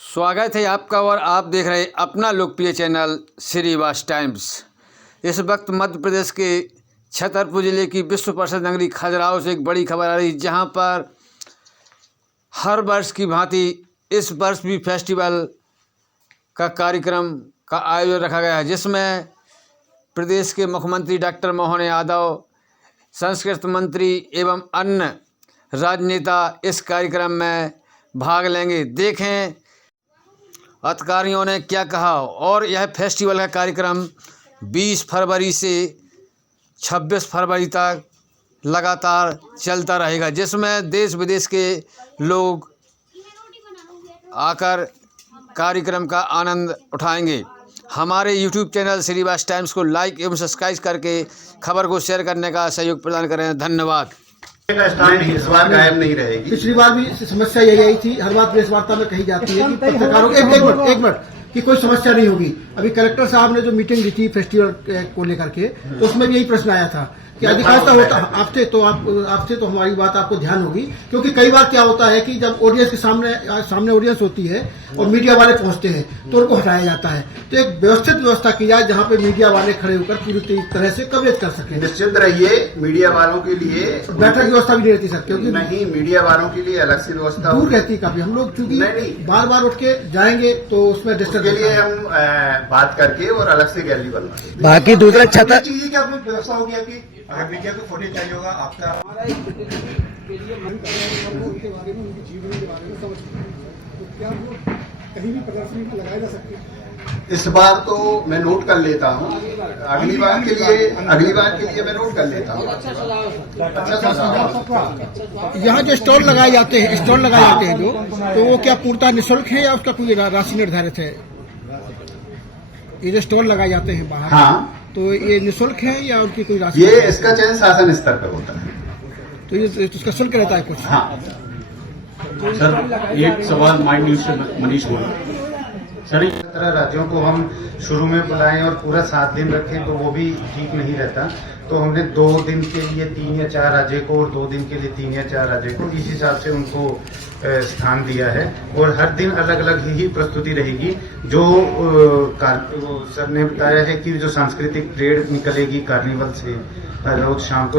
स्वागत है आपका और आप देख रहे हैं अपना लोकप्रिय चैनल श्रीवास टाइम्स। इस वक्त मध्य प्रदेश के छतरपुर जिले की विश्व प्रसिद्ध नगरी खजुराहो से एक बड़ी खबर आ रही है, जहां पर हर वर्ष की भांति इस वर्ष भी फेस्टिवल का कार्यक्रम का आयोजन रखा गया है, जिसमें प्रदेश के मुख्यमंत्री डॉक्टर मोहन यादव, संस्कृति मंत्री एवं अन्य राजनेता इस कार्यक्रम में भाग लेंगे। देखें अधिकारियों ने क्या कहा। और यह फेस्टिवल का कार्यक्रम 20 फरवरी से 26 फरवरी तक लगातार चलता रहेगा, जिसमें देश विदेश के लोग आकर कार्यक्रम का आनंद उठाएंगे। हमारे YouTube चैनल श्रीवास टाइम्स को लाइक एवं सब्सक्राइब करके खबर को शेयर करने का सहयोग प्रदान करें। धन्यवाद। का स्थान इस बार कायम नहीं रहेगी। पिछली बार भी समस्या यही आई थी। हर बार प्रेस वार्ता में कही जाती है कि पत्रकारों एक मिनट कि कोई समस्या नहीं होगी। अभी कलेक्टर साहब ने जो मीटिंग ली थी फेस्टिवल को लेकर के, तो उसमें भी यही प्रश्न आया था कि अधिकांशता होता आपसे तो हमारी बात आपको ध्यान होगी, क्योंकि कई बार क्या होता है कि जब ऑडियंस के सामने ऑडियंस होती है और मीडिया वाले पहुंचते हैं तो उनको हटाया जाता है। तो एक व्यवस्थित व्यवस्था की जाए जहां पे मीडिया वाले खड़े होकर पूरी तरह से कवरेज कर सकें। निश्चित रहिए, मीडिया वालों के लिए बैठक की व्यवस्था भी नहीं रहती सर, क्योंकि नहीं, मीडिया वालों के लिए अलग से व्यवस्था दूर रहती है काफी। हम लोग चूंकि बार बार उठ के जाएंगे तो उसमें डिस्टर्ब के लिए हम बात करके और अलग से गैलरी बनवाएंगे। बाकी दूसरा छतर चीजें क्या आपकी व्यवस्था होगी आपकी? अगर मीडिया को फुटेज चाहिए होगा आपका कहीं भी प्रदर्शनी में लगाया जा सकती है। इस बार तो मैं नोट कर लेता हूँ, अगली बार के लिए मैं नोट कर लेता हूँ। यहाँ जो स्टॉल लगाए जाते हैं जो, तो वो क्या पूर्णतः निःशुल्क है या उसका कोई राशि निर्धारित है? ये जो स्टॉल लगाए जाते हैं बाहर, हाँ, तो ये निःशुल्क है या उनकी कोई राशि? ये इसका चयन शासन स्तर पर होता है, तो ये उसका शुल्क रहता है कुछ? हाँ। सर, एक सवाल माइंड न्यूज से मनीष बोल रहा हूं। सर, 17 राज्यों को हम शुरू में बुलाएं और पूरा 7 दिन रखें तो वो भी ठीक नहीं रहता। तो हमने 2 दिन के लिए 3 या 4 राज्य को और 2 दिन के लिए 3 या 4 राज्य को, इस हिसाब से उनको स्थान दिया है। और हर दिन अलग अलग ही प्रस्तुति रहेगी। जो सर ने बताया है कि जो सांस्कृतिक परेड निकलेगी कार्निवल से रोज शाम को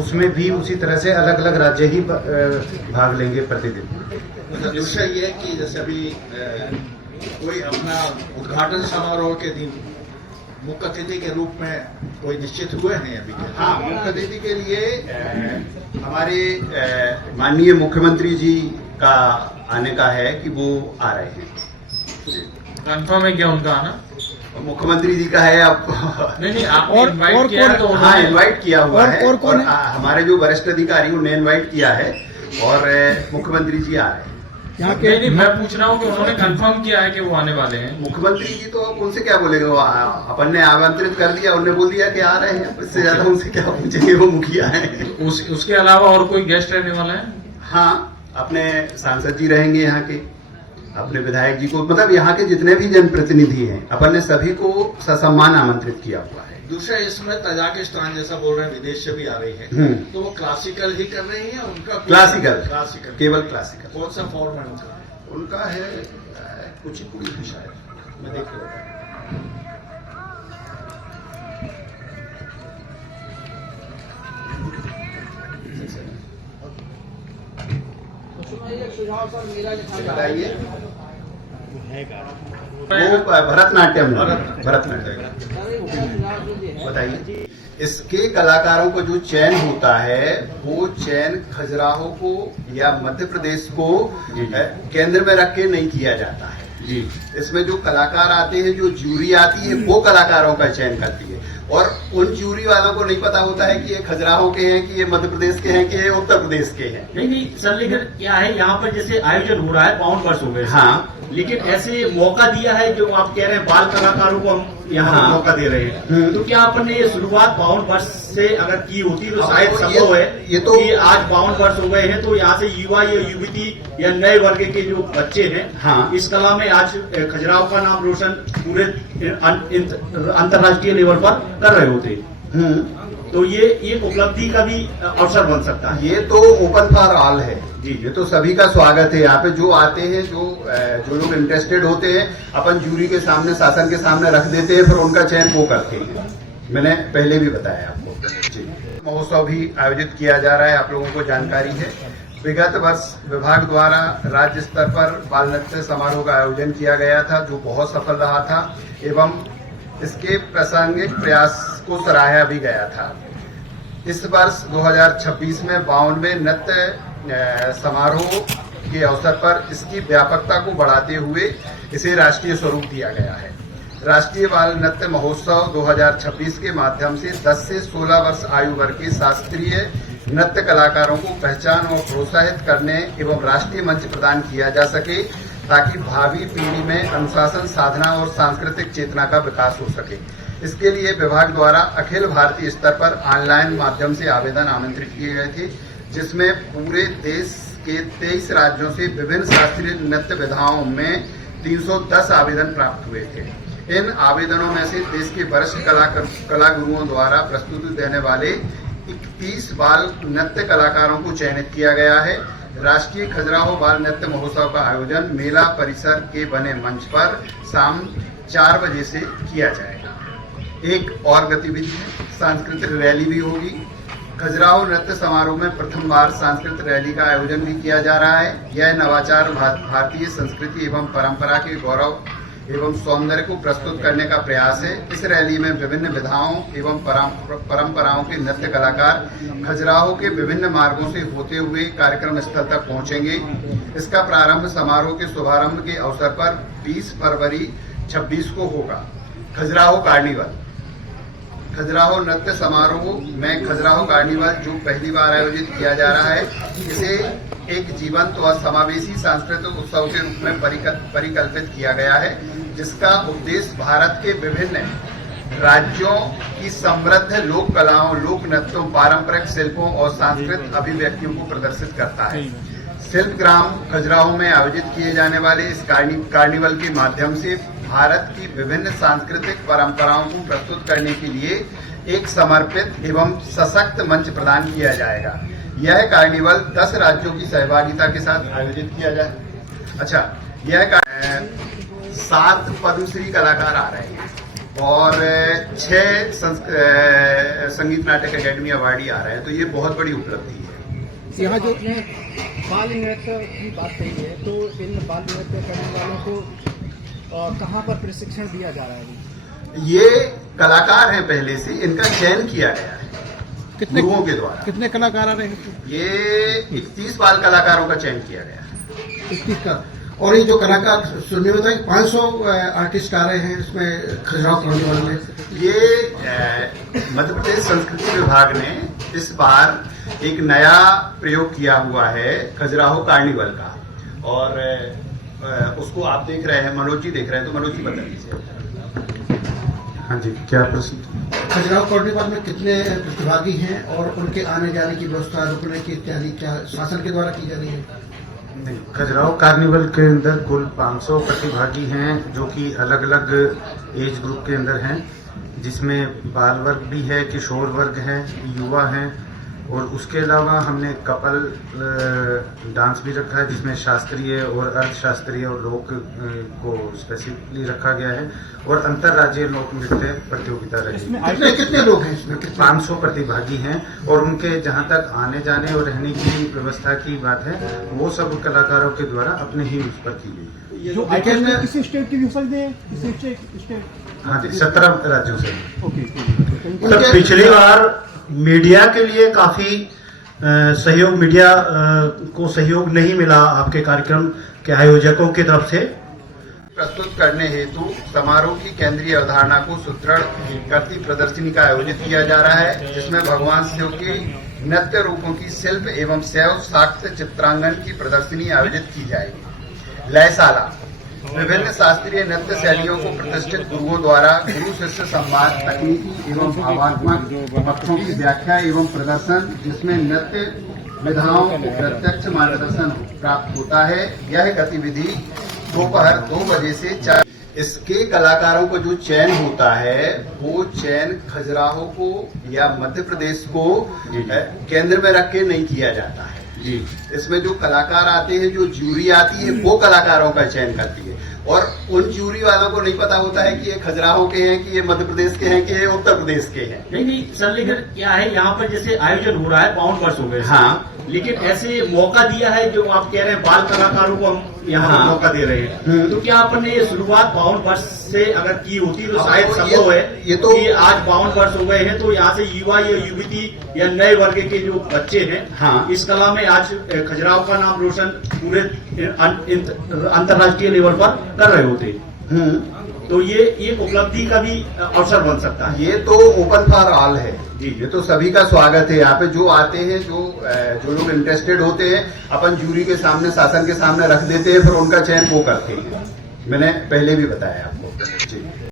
उसमें भी उसी तरह से अलग अलग राज्य ही भाग लेंगे प्रतिदिन। दूसरा ये है कि जैसे अभी कोई अपना उद्घाटन समारोह के दिन मुख्य अतिथि के रूप में कोई निश्चित हुए हैं अभी के? हाँ, मुख्य अतिथि के लिए हमारे माननीय मुख्यमंत्री जी का आने का है कि वो आ रहे हैं। कंफर्म है क्या उनका आना? मुख्यमंत्री जी का है अब। नहीं, आपने इनवाइट किया है तो हाँ, इनवाइट किया हुआ है। और कौन है? हमारे जो वरिष्ठ अधिकारी उन्हें इनवाइट किया है और मुख्यमंत्री जी आ रहे हैं। यहाँ के नहीं, मैं पूछ रहा हूँ कि उन्होंने कंफर्म किया है कि वो आने वाले हैं। मुख्यमंत्री जी तो अब उनसे क्या बोलेंगे, वो अपन ने आमंत्रित कर दिया, उन्होंने बोल दिया कि आ रहे हैं। इससे ज्यादा उनसे क्या पूछेंगे, वो मुखिया है। उसके अलावा और कोई गेस्ट रहने वाला है? हाँ, अपने सांसद जी रहेंगे यहाँ के, अपने विधायक जी को, मतलब यहाँ के जितने भी जनप्रतिनिधि हैं अपन ने सभी को ससम्मान आमंत्रित किया हुआ है। दूसरा इसमें तजाकिस्तान जैसा बोल रहे हैं, विदेश से भी आ रही है, तो वो क्लासिकल ही कर रही है? उनका क्लासिकल केवल क्लासिकल। कौन सा फॉर्म है उनका है कुचिपुड़ी भी शायद, मैं देख रहा हूँ। बताइए, वो भरतनाट्यम बताइए। इसके कलाकारों को जो चयन होता है वो चयन खजुराहो को या मध्य प्रदेश को केंद्र में रख के नहीं किया जाता है जी। इसमें जो कलाकार आते हैं, जो जूरी आती है, वो कलाकारों का चयन करती है। और उन जूरी वालों को नहीं पता होता है कि ये खजुराहो के हैं, कि ये मध्य प्रदेश के हैं, कि ये उत्तर प्रदेश के हैं। नहीं सर, लेकिन क्या है, यहाँ पर जैसे आयोजन हो रहा है 52 वर्ष हो गए। हाँ, लेकिन ऐसे मौका दिया है जो आप कह रहे हैं बाल कलाकारों को हम यहाँ मौका दे रहे हैं, तो क्या अपन ने ये शुरुआत 52 वर्ष से अगर की होती तो शायद संभव है ये तो कि आज 52 वर्ष हो गए हैं तो यहाँ से युवा या युवती या नए वर्ग के जो बच्चे हैं, हाँ, इस कला में आज खजुराहो का नाम रोशन पूरे अंतर्राष्ट्रीय लेवल पर कर रहे होते। तो ये एक उपलब्धि का भी अवसर बन सकता है। ये तो ओपन फॉर ऑल है जी, ये तो सभी का स्वागत है। यहाँ पे जो आते हैं, जो जो लोग इंटरेस्टेड होते हैं अपन जूरी के सामने, शासन के सामने रख देते हैं, फिर उनका चयन वो करते हैं। मैंने पहले भी बताया आपको। जी, महोत्सव भी आयोजित किया जा रहा है, आप लोगों को जानकारी है। विगत वर्ष विभाग द्वारा राज्य स्तर पर बाल नृत्य समारोह का आयोजन किया गया था, जो बहुत सफल रहा था एवं इसके प्रासंगिक प्रयास को सराहा भी गया था। इस वर्ष 2026 में 52वें नृत्य समारोह के अवसर पर इसकी व्यापकता को बढ़ाते हुए इसे राष्ट्रीय स्वरूप दिया गया है। राष्ट्रीय बाल नृत्य महोत्सव 2026 के माध्यम से 10 से 16 वर्ष आयु वर्ग के शास्त्रीय नृत्य कलाकारों को पहचान और प्रोत्साहित करने एवं राष्ट्रीय मंच प्रदान किया जा सके, ताकि भावी पीढ़ी में अनुशासन, साधना और सांस्कृतिक चेतना का विकास हो सके। इसके लिए विभाग द्वारा अखिल भारतीय स्तर पर ऑनलाइन माध्यम से आवेदन आमंत्रित किए गए थे, जिसमें पूरे देश के 23 राज्यों से विभिन्न शास्त्रीय नृत्य विधाओं में 310 आवेदन प्राप्त हुए थे। इन आवेदनों में से देश के वरिष्ठ कला गुरुओं द्वारा प्रस्तुति देने वाले 31 बाल नृत्य कलाकारों को चयनित किया गया है। राष्ट्रीय खजुराहो बाल नृत्य महोत्सव का आयोजन मेला परिसर के बने मंच पर शाम 4 बजे से किया जाएगा। एक और गतिविधि है, सांस्कृतिक रैली भी होगी। खजुराहो नृत्य समारोह में प्रथम बार सांस्कृतिक रैली का आयोजन भी किया जा रहा है। यह नवाचार भारतीय संस्कृति एवं परंपरा के गौरव एवं सौंदर्य को प्रस्तुत करने का प्रयास है। इस रैली में विभिन्न विधाओं एवं परंपराओं के नृत्य कलाकार खजुराहो के विभिन्न मार्गों से होते हुए कार्यक्रम स्थल तक पहुंचेंगे। इसका प्रारंभ समारोह के शुभारंभ के अवसर पर 20 फरवरी 26 को होगा। खजुराहो कार्निवल, खजुराहो नृत्य समारोह में खजुराहो कार्निवल जो पहली बार आयोजित किया जा रहा है, इसे एक जीवंत और समावेशी सांस्कृतिक उत्सव के रूप में परिकल्पित किया गया है, जिसका उद्देश्य भारत के विभिन्न राज्यों की समृद्ध लोक कलाओं, लोक नृत्यों, पारंपरिक शिल्पों और सांस्कृतिक अभिव्यक्तियों को प्रदर्शित करता है। शिल्प ग्राम खजुराहो में आयोजित किए जाने वाले इस कार्निवल के माध्यम से भारत की विभिन्न सांस्कृतिक परंपराओं को प्रस्तुत करने के लिए एक समर्पित एवं सशक्त मंच प्रदान किया जाएगा। यह कार्निवल 10 राज्यों की सहभागिता के साथ आयोजित किया जाए। अच्छा, यह 7 पद्मश्री कलाकार आ रहे हैं और 6 संगीत नाटक अकेडमी अवार्डी आ रहे हैं, तो ये बहुत बड़ी उपलब्धि है। यहाँ जो बाल नृत्य की बात कही है, तो इन बाल नृत्य करने वालों को कहाँ पर प्रशिक्षण दिया जा रहा है? ये कलाकार हैं पहले से, इनका चयन किया गया है गुरुओं के द्वारा। कितने कलाकार आ रहे हैं? ये 31 बाल कलाकारों का चयन किया गया है। 31 का। और ये जो कलाकार सुनने में बताया 500 आर्टिस्ट आ रहे हैं इसमें खजुराहो कार्निवल में। ये मध्य प्रदेश संस्कृति विभाग ने इस बार एक नया प्रयोग किया हुआ है खजुराहो कार्निवल का, और उसको आप देख रहे हैं, मनोज जी देख रहे हैं, तो मनोज जी बता दीजिए। हाँ जी, क्या प्रश्न? खजुराहो कार्निवल में कितने प्रतिभागी हैं और उनके आने जाने की व्यवस्था, रुकने की इत्यादि क्या शासन के द्वारा की जा रही है? नहीं, खजुराहो कार्निवल के अंदर कुल 500 प्रतिभागी हैं, जो कि अलग अलग एज ग्रुप के अंदर हैं, जिसमें बाल वर्ग भी है, किशोर वर्ग है, युवा हैं, और उसके अलावा हमने कपल डांस भी रखा है, जिसमें शास्त्रीय और अर्धशास्त्रीय और लोक को स्पेसिफिकली रखा गया है, और अंतर्राज्यीय लोक नृत्य प्रतियोगिता रही। कितने लोग हैं इसमें? 500 प्रतिभागी हैं, और उनके जहां तक आने जाने और रहने की व्यवस्था की बात है, वो सब कलाकारों के द्वारा अपने ही उस पर की गई है। जो किसी स्टेट की भी हो सकते हैं? किसी स्टेट? हाँ जी, 17 राज्यों से। ओके। पिछली बार मीडिया के लिए काफी सहयोग, मीडिया को सहयोग नहीं मिला आपके कार्यक्रम के आयोजकों की तरफ से। प्रस्तुत करने हेतु समारोह की केंद्रीय अवधारणा को सुदृढ़ करती प्रदर्शनी का आयोजित किया जा रहा है, जिसमें भगवान शिव के नृत्य रूपों की शिल्प एवं शैव साक्ष्य चित्रांकन की प्रदर्शनी आयोजित की जाएगी। लयशाला, विभिन्न शास्त्रीय नृत्य शैलियों को प्रतिष्ठित गुरुओं द्वारा गुरु शिष्य संवाद, तकनीकी एवं भावात्मक पक्षों की व्याख्या एवं प्रदर्शन, जिसमें नृत्य विधाओं को प्रत्यक्ष मार्गदर्शन प्राप्त होता है। यह गतिविधि दोपहर 2 बजे से 4। इसके कलाकारों को जो चयन होता है, वो चयन खजुराहो को या मध्य प्रदेश को केंद्र में रख के नहीं किया जाता है। जी। इसमें जो कलाकार आते हैं, जो ज्यूरी आती है, वो कलाकारों का चयन करती है और उन ज्यूरी वालों को नहीं पता होता है कि ये खजुराहो के हैं, कि ये मध्य प्रदेश के हैं, कि ये उत्तर प्रदेश के हैं। नहीं सर, लेकिन क्या है यहाँ पर जैसे आयोजन हो रहा है 52 वर्ष हो गए। हाँ, लेकिन ऐसे मौका दिया है जो आप कह रहे हैं बाल कलाकारों को हम यहाँ हाँ। मौका दे रहे हैं, तो क्या आपने ये शुरुआत 52 वर्ष से अगर की होती तो शायद संभव है ये तो कि आज 52 वर्ष हो गए हैं तो यहाँ से युवा या युवती या नए वर्ग के जो बच्चे हैं, हाँ। इस कला में आज खजुराहो का नाम रोशन पूरे अंतर्राष्ट्रीय लेवल पर कर रहे होते। तो ये एक उपलब्धि का भी अवसर बन सकता है। ये तो ओपन फॉर ऑल है जी, ये तो सभी का स्वागत है। यहाँ पे जो आते हैं, जो लोग इंटरेस्टेड होते हैं, अपन जूरी के सामने, शासन के सामने रख देते हैं, फिर उनका चयन वो करते हैं। मैंने पहले भी बताया आपको जी।